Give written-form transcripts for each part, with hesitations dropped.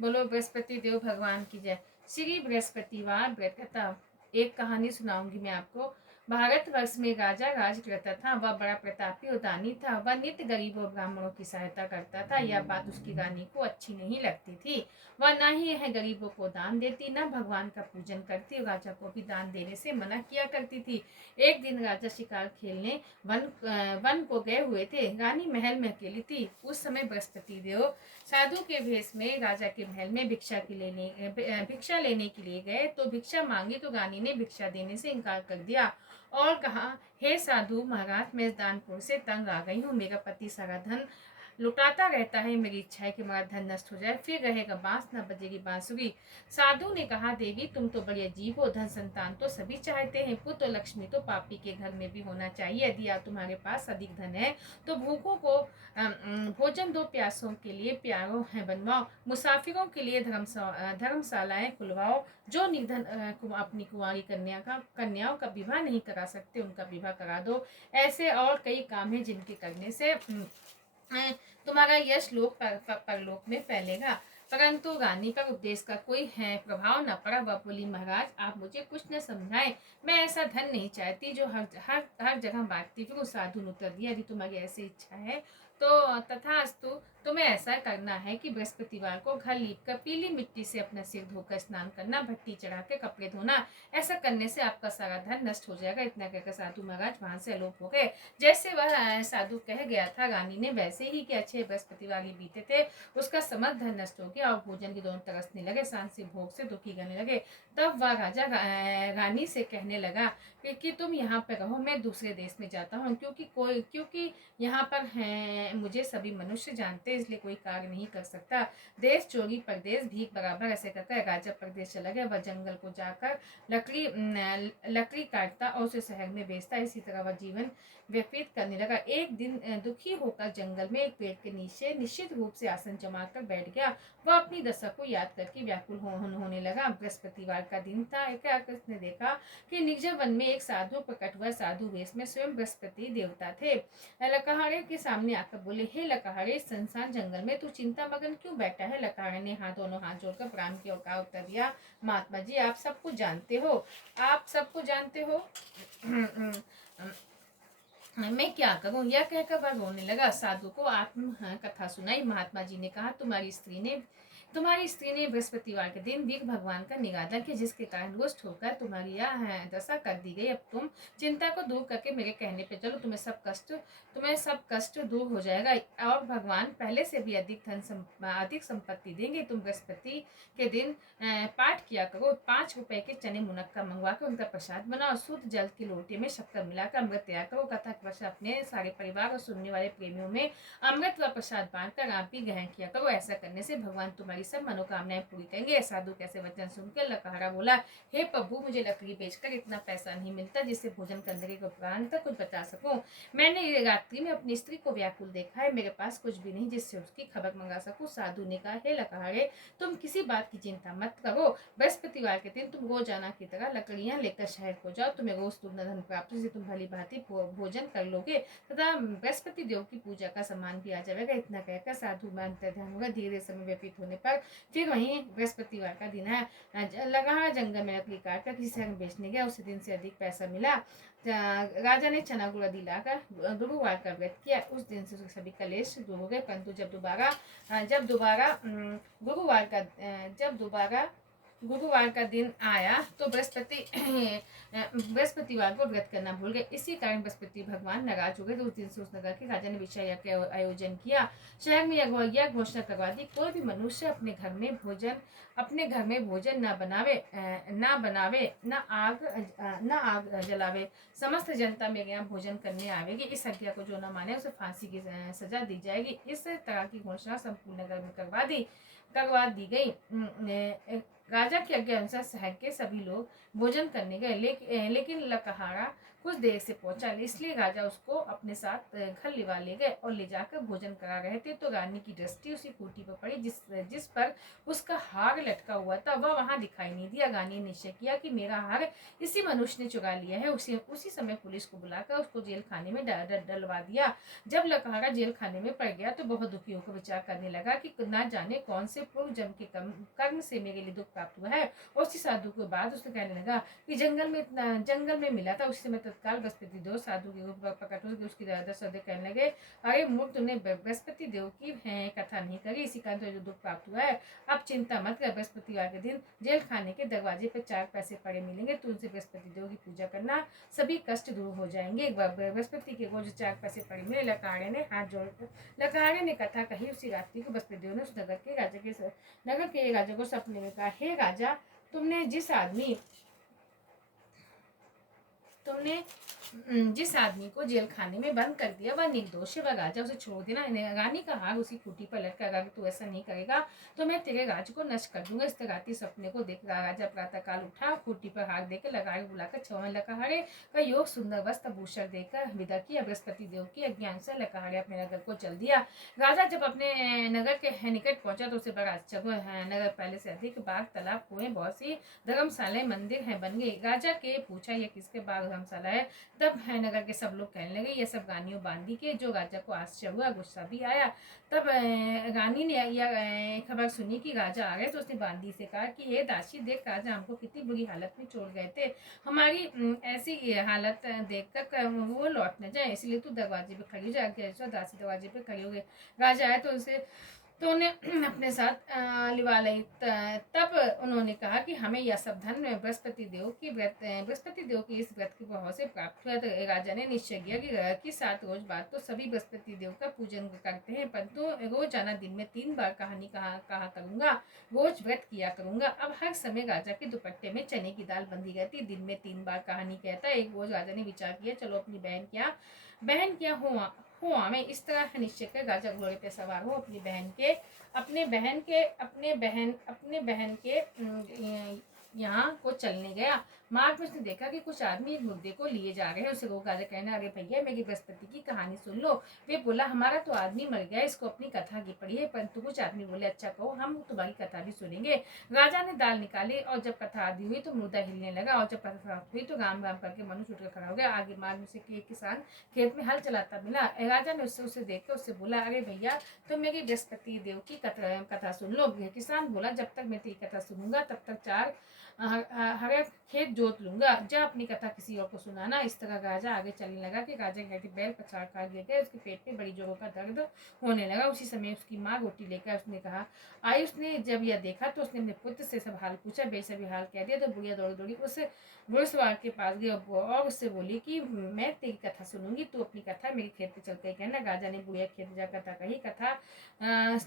बोलो बृहस्पति देव भगवान की जय। श्री बृहस्पतिवार व्रत कथा। एक कहानी सुनाऊंगी मैं आपको। भारतवर्ष में राजा राज करता था। वह बड़ा प्रतापी और दानी था। वह नित्य गरीबों और ब्राह्मणों की सहायता करता था। यह बात उसकी रानी को अच्छी नहीं लगती थी। वह न ही यह गरीबों को दान देती, न भगवान का पूजन करती और राजा को भी दान देने से मना किया करती थी। एक दिन राजा शिकार खेलने वन को गए हुए थे। रानी महल में अकेली थी। उस समय बृहस्पति देव साधु के भेष में राजा के महल में भिक्षा लेने के लिए गए तो भिक्षा मांगी तो रानी ने भिक्षा देने से इनकार कर दिया और कहा, हे साधु महाराज, मैं इस दानपुर से तंग आ गई हूँ। मेरा पति सारा धन लुटाता रहता है। मेरी इच्छा है कि हमारा धन नष्ट हो जाए, फिर रहेगा बांस, न बजेगी बांसुरी। साधु ने कहा, देवी तुम तो बड़ी अजीब हो। धन संतान तो सभी चाहते हैं, पुत्र और लक्ष्मी तो पापी के घर में भी होना चाहिए। यदि आप तुम्हारे पास अधिक धन है तो भूखों को भोजन दो, प्यासों के लिए प्यारों है बनवाओ, मुसाफिरों के लिए धर्मशालाएं खुलवाओ। जो निर्धन अपनी कुंवारी कन्याओं का विवाह नहीं करा सकते, उनका विवाह करा दो। ऐसे और कई काम है जिनके करने से तुम्हारा यश लोक परलोक में फैलेगा। परंतु रानी पर उपदेश का कोई है प्रभाव न पड़ा। वह बोली, महाराज आप मुझे कुछ न समझाएं। मैं ऐसा धन नहीं चाहती जो हर जगह बांटती फिर। साधु ने उत्तर दिया, यदि तुम्हारी ऐसी इच्छा है तो तथास्तु। तुम्हें ऐसा करना है कि बृहस्पतिवार को घर लीप कर पीली मिट्टी से अपना सिर धोकर स्नान करना, भट्टी चढ़ा के कपड़े धोना। ऐसा करने से आपका सारा धन नष्ट हो जाएगा। इतना कहकर साधु महाराज वहां से अलोप हो गए। जैसे वह साधु कह गया था, रानी ने वैसे ही के अच्छे बृहस्पतिवार ही बीते थे। उसका समस्त धन नष्ट हो गया और भोजन के दोनों तरसने लगे। सांस से भोग से दुखी करने लगे। तब वह राजा रानी से कहने लगा कि तुम यहाँ पर रहो, मैं दूसरे देश में जाता हूँ। क्योंकि यहाँ पर है मुझे सभी मनुष्य जानते, इसलिए कोई कार्य नहीं कर सकता। देश चोरी परदेश भीख बराबर। ऐसे कहकर राजा परदेश चला गया। वह जंगल को जाकर लकड़ी काटता और उसे शहर में बेचता। इसी तरह वह जीवन व्यतीत करने लगा। एक दिन दुखी होकर जंगल में एक पेड़ के नीचे निश्चित रूप से आसन जमा कर बैठ गया। वह अपनी दशा को याद करके व्याकुल होने लगा। बृहस्पतिवार का दिन था। एकाएक उसने देखा कि निर्जन वन में एक साधु प्रकट हुआ। साधु वेश में स्वयं बृहस्पति देवता थे। लकहारे के सामने आकर बोले, हे लकहारे, इस संसार जंगल में तू चिंता मगन क्यों बैठा है? लकहारे ने दोनों हाथ जोड़कर प्रणाम किया और कहा, उत्तर दिया, महात्मा जी आप सब कुछ जानते हो, आप सब कुछ जानते हो। मैं क्या करूं? यह कहकर वह रोने लगा। साधु को आत्म कथा सुनाई। महात्मा जी ने कहा, तुम्हारी स्त्री ने बृहस्पतिवार के दिन विघ्न भगवान का निरादन किया, जिसके कारण रुष्ट होकर तुम्हारी यह दशा कर दी गई। अब तुम चिंता को दूर करके मेरे कहने पे चलो, तुम्हें सब कष्ट दूर हो जाएगा और भगवान पहले से भी अधिक संपत्ति देंगे। तुम बृहस्पति के दिन पाठ किया करो। 5 रुपए के चने मुनक्का मंगवा कर उनका प्रसाद बनाओ। शुद्ध जल की लोटे में शक्कर मिलाकर अमृत तैयार करो। कथा के पश्चात अपने सारे परिवार और सुनने वाले प्रेमियों में अमृत व प्रसाद बांटकर आप भी ग्रहण किया करो। ऐसा करने से भगवान तुम्हारी सब मनोकामनाएं पूरी करेंगे। साधु कैसे वचन सुनकर लकहारा बोला, हे प्रभु, मुझे लकड़ी बेचकर इतना पैसा नहीं मिलता जिससे भोजन करने के उपरांत कुछ बचा सकूं। मैंने रात्रि में अपनी स्त्री को व्याकुल देखा है। मेरे पास कुछ भी नहीं जिससे उसकी खबर मंगा सकूं। साधु ने कहा, हे लकहारे, तुम किसी बात की चिंता मत करो। बृहस्पतिवार के दिन तुम रोजाना की तरह लकड़ियां लेकर शहर को जाओ। तुम्हें रोज तुगना धन प्राप्त से तुम भली भांति भोजन कर लोगे तथा बृहस्पति देव की पूजा का सामान भी आ जाएगा। इतना कहकर साधु में अंतर्ध्यान होगा। धीरे समय व्यतीत होने पर फिर वहीं बृहस्पतिवार का दिन है। लगा जंगल में लकड़ी काट कर किसी शहर में बेचने गया। उसी दिन से अधिक पैसा मिला। राजा ने चना गुड़ा दिलाकर गुरुवार का व्रत किया। उस दिन से सभी कलेश दूर हो गए। परंतु जब दोबारा गुरुवार का दिन आया तो बृहस्पतिवार को व्रत करना भूल गए। इसी कारण बृहस्पति भगवान नाराज हो गए। तो उस दिन से उस नगर के राजा ने विषय का आयोजन किया। शहर में यह घोषणा करवा दी, कोई भी मनुष्य अपने घर में भोजन न आग जलावे। समस्त जनता मेरे यहाँ भोजन करने आवेगी। इस आज्ञा को जो न माने उसे फांसी की सजा दी जाएगी। इस तरह की घोषणा संपूर्ण नगर में करवा दी गई। राजा की आज्ञा अनुसार शहर के सभी लोग भोजन करने गए, लेकिन लकहारा कुछ देर से पहुंचा, इसलिए राजा उसको अपने साथ घर लिवा ले गए और ले जाकर भोजन करा रहे थे। तो रानी की दृष्टि उसी खूंटी पर पड़ी जिस जिस पर उसका हार लटका हुआ था। वह वहां दिखाई नहीं दिया। रानी ने निश्चय किया कि मेरा हार इसी मनुष्य ने चुरा लिया है। उसी समय पुलिस को बुलाकर उसको जेल खाने में डलवा दिया। जब लकहारा जेल खाने में पड़ गया तो बहुत दुखी होकर विचार करने लगा कि न जाने कौन से पूर्व जन्म के कर्म से मेरे लिए दुख प्राप्त हुआ है। और उसी साधु के बाद उसने कहने लगा कि जंगल में मिला था। उसी समय तत्काल बृहस्पति देव साधु के रूप प्रकट हो उसकी दशरथ कहने लगे, अरे मूर्ख, तुमने बृहस्पति देव की कथा नहीं करी, इसी कारण तुझे दुख प्राप्त हुआ है। अब चिंता मत कर, बृहस्पतिवार के दिन जेल खाने के दरवाजे पर 4 पैसे पड़े मिलेंगे, तू उनसे बृहस्पति देव की पूजा करना, सभी कष्ट दूर हो जाएंगे। एक बार बृहस्पति के रोज 4 पैसे पड़े मिले। लकाड़े ने हाथ जोड़कर लकाड़े ने कथा कही। उसी रात्रि को बृहस्पति देव ने उस नगर के राजा को सपने में कहा, हे राजा, तुमने जिस आदमी को जेल खाने में बंद कर दिया वह निर्दोष है, वह राजा, उसे छोड़ देना। रानी का हार उसी खूंटी पर लटका, अगर तू ऐसा नहीं करेगा तो मैं तेरे राज को नष्ट कर दूंगा। इस रात्रि सपने को देख राजा प्रातः काल उठा, खूंटी पर हार देकर लकाड़े बुलाकर छवने लकहारे का योग सुंदर वस्त्र भूषण देकर विदा किया। बृहस्पति देव के अज्ञान से लकहारे अपने नगर को चल दिया। राजा जब अपने नगर के निकट पहुंचा तो उसे बड़ा आश्चर्य हुआ। नगर पहले से अधिक बाग, तालाब, कुएं, बहुत सी धर्मशालाएं, मंदिर है बन गए। राजा के पूछा, यह किसके बाग धर्मशाला है? तब नगर के सब लोग कहने लगे, ये सब रानियों बांदी के। जो राजा को आश्चर्य हुआ, गुस्सा भी आया। तब रानी ने यह खबर सुनी कि राजा आ गए तो उसने बांदी से कहा कि हे दासी, देख राजा हमको कितनी बुरी हालत में छोड़ गए थे। हमारी ऐसी हालत देखकर वो लौट न जाए, इसलिए तू दरवाजे पे खड़ी जा। दासी दरवाजे पे खड़ी हो गई। राजा आए तो उन्हें अपने साथ लिवा ली। तब उन्होंने कहा कि हमें यह सब धन बृहस्पति देव की इस व्रत के प्रभाव से प्राप्त हुआ। तो राजा ने निश्चय किया कि 7 रोज बाद तो सभी बृहस्पति देव का पूजन करते हैं, परंतु रोजाना दिन में 3 बार कहानी कहा करूंगा, रोज व्रत किया करूंगा। अब हर समय राजा के दुपट्टे में चने की दाल बंधी रहती, दिन में 3 बार कहानी कहता। एक रोज राजा ने विचार किया, चलो अपनी बहन क्या हुआ मैं इस तरह निश्चय कर राजा घोड़े पे सवार हो अपने बहन के यहाँ को चलने गया। मार्ग में उसने देखा कि कुछ आदमी एक मुर्दे को लिए जा रहे हैं। उसे रोक राजा कहना, अरे भैया, मेरी बृहस्पति की कहानी सुन लो। वे बोला, हमारा तो आदमी मर गया, इसको अपनी कथा की पड़ी है। परंतु कुछ आदमी बोले, अच्छा कहो, हम तुम्हारी कथा भी सुनेंगे। राजा ने दाल निकाली और जब कथा आदि हुई तो मुर्दा हिलने लगा, और जब कथा समाप्त हुई तो राम राम करके मनुष्य उठकर खड़ा हो गया। आगे मार्ग में से एक किसान खेत में हल चलाता मिला। राजा ने उसे देखकर उससे बोला, अरे भैया, तुम मेरी बृहस्पति देव की कथा सुन लो। किसान बोला, जब तक मैं तेरी कथा सुनूंगा तब तक 4 हरा खेत जोत लूंगा, जा अपनी कथा किसी और को सुनाना। इस तरह राजा आगे चलने लगा कि राजा के बैल पछाड़ खा गिर गए। उसके पेट में बड़ी जोरों का दर्द होने लगा। उसी समय उसकी माँ रोटी लेकर उसने कहा आई। उसने जब यह देखा तो उसने अपने पुत्र से सब हाल पूछा। बेसभी हाल कह दिया तो बुढ़िया दौड़ी दौड़ी उस घुड़सवार के पास गई और उससे बोली कि मैं तेरी कथा सुनूंगी, तू अपनी कथा मेरे खेत पे चल के कहना। राजा ने बुढ़िया खेत जा कथा कही। कथा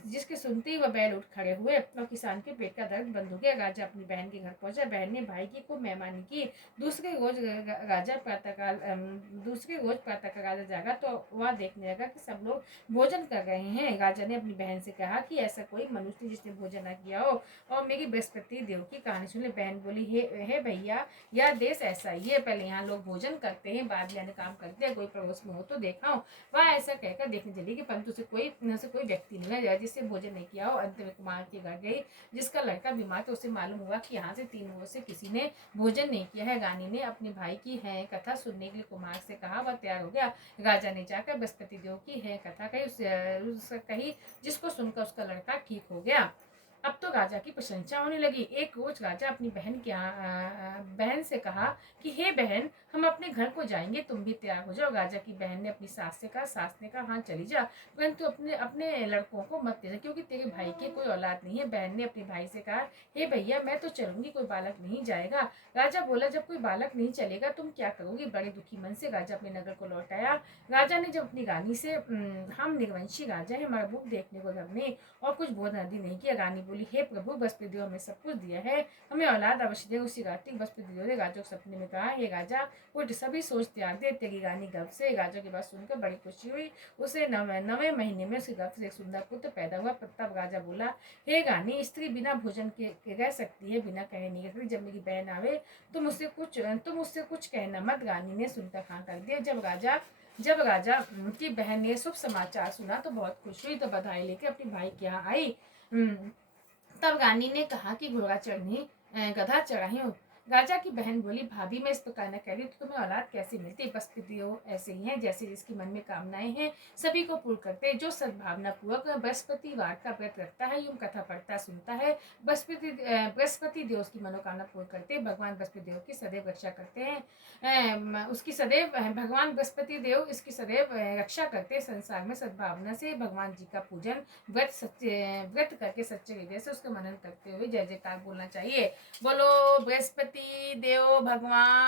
जिसके सुनते ही वह बैल उठ खड़े हुए और किसान के पेट का दर्द बंद हो गया। राजा अपनी बहन के घर पहुंचा। बहन ने भाई की खूब मेहमानी की। दूसरे रोज प्रातःकाल राजा जागा तो वह देखने लगा कि सब लोग भोजन कर रहे हैं। राजा ने अपनी बहन से कहा कि ऐसा कोई मनुष्य जिसने भोजन न किया हो और मेरी बृहस्पति देव की कहानी सुन ले। बहन बोली, हे भैया, यह देश ऐसा ही है, पहले यहाँ लोग भोजन करते हैं, बाद में अन्य काम करते हैं, कोई पड़ोस में हो तो देखा हो। वह ऐसा कहकर देखने चली कि परंतु से कोई व्यक्ति मिला जिससे भोजन नहीं किया हो। अंत में कुमार के घर गई, जिसका लड़का बीमार, तो उसे मालूम हुआ कि यहाँ से 3 रोज से किसी ने भोजन नहीं किया है। रानी ने अपने भाई की कथा सुनने के लिए कुमार से कहा। वह तैयार हो गया। राजा ने जाकर बृहस्पति देव की कथा कही, जिसको सुनकर उसका लड़का ठीक हो गया। अब तो राजा की प्रशंसा होने लगी। एक रोज राजा अपनी बहन से कहा कि हे बहन, हम अपने घर को जाएंगे, तुम भी तैयार हो जाओ। राजा की बहन ने अपनी सास से कहा। सास ने कहा, हाँ चली जा, परंतु अपने लड़कों को मत देना, क्योंकि तेरे भाई की कोई औलाद नहीं है। बहन ने अपने भाई से कहा, हे भैया, मैं तो चलूंगी, कोई बालक नहीं जाएगा। राजा बोला, जब कोई बालक नहीं चलेगा तुम क्या करोगी? बड़े दुखी मन से राजा अपने नगर को लौट आया। राजा ने जब अपनी रानी से हम निर्वंशी राजा है, हमारा मुख देखने को घर नहीं और कुछ भोजन आदि नहीं किया। रानी बोली, हे प्रभु, बृहस्पति देव हमें सब कुछ दिया है, हमें औलाद अवश्य दे। उसी रात्रि बृहस्पति देव ने राजा को सपने में कहा, हे राजा उठ, सभी सोच त्याग दे, तेरी रानी गर्भ से। राजा की बात सुनकर बड़ी खुशी हुई। उसे 9वें महीने में उसके गर्भ से एक सुंदर पुत्र पैदा हुआ। तब राजा बोला, हे रानी, स्त्री बिना भोजन के रह सकती है, बिना कहे नहीं रह सकती। जब मेरी बहन आवे तुम उससे कुछ कहना मत। रानी ने सुनकर हाँ कर दिया। जब राजा की बहन ने शुभ समाचार सुना तो बहुत खुश हुई, तो बधाई लेके अपने भाई के यहाँ आई। तब रानी ने कहा कि गधा चढ़ाई हूँ। राजा की बहन बोली, भाभी, मैं इस प्रकार न कह रही तो तुम्हें औलाद कैसे मिलती? बृहस्पति देव ऐसे ही हैं, जैसे जिसके मन में कामनाएं हैं सभी को पूर्ण करते हैं। जो सद्भावना पूर्वक बृहस्पतिवार का व्रत रखता है, यूं कथा पढ़ता सुनता है, बृहस्पति देव उसकी मनोकामना पूर्ण करते हैं। भगवान बृहस्पति देव की सदैव रक्षा करते हैं। उसकी सदैव भगवान बृहस्पति देव इसकी सदैव रक्षा करते हैं। संसार में सद्भावना से भगवान जी का पूजन व्रत करके सच्चे हृदय से उसका मनन करते हुए जय जयकार बोलना चाहिए। बोलो बृहस्पति देव भगवान।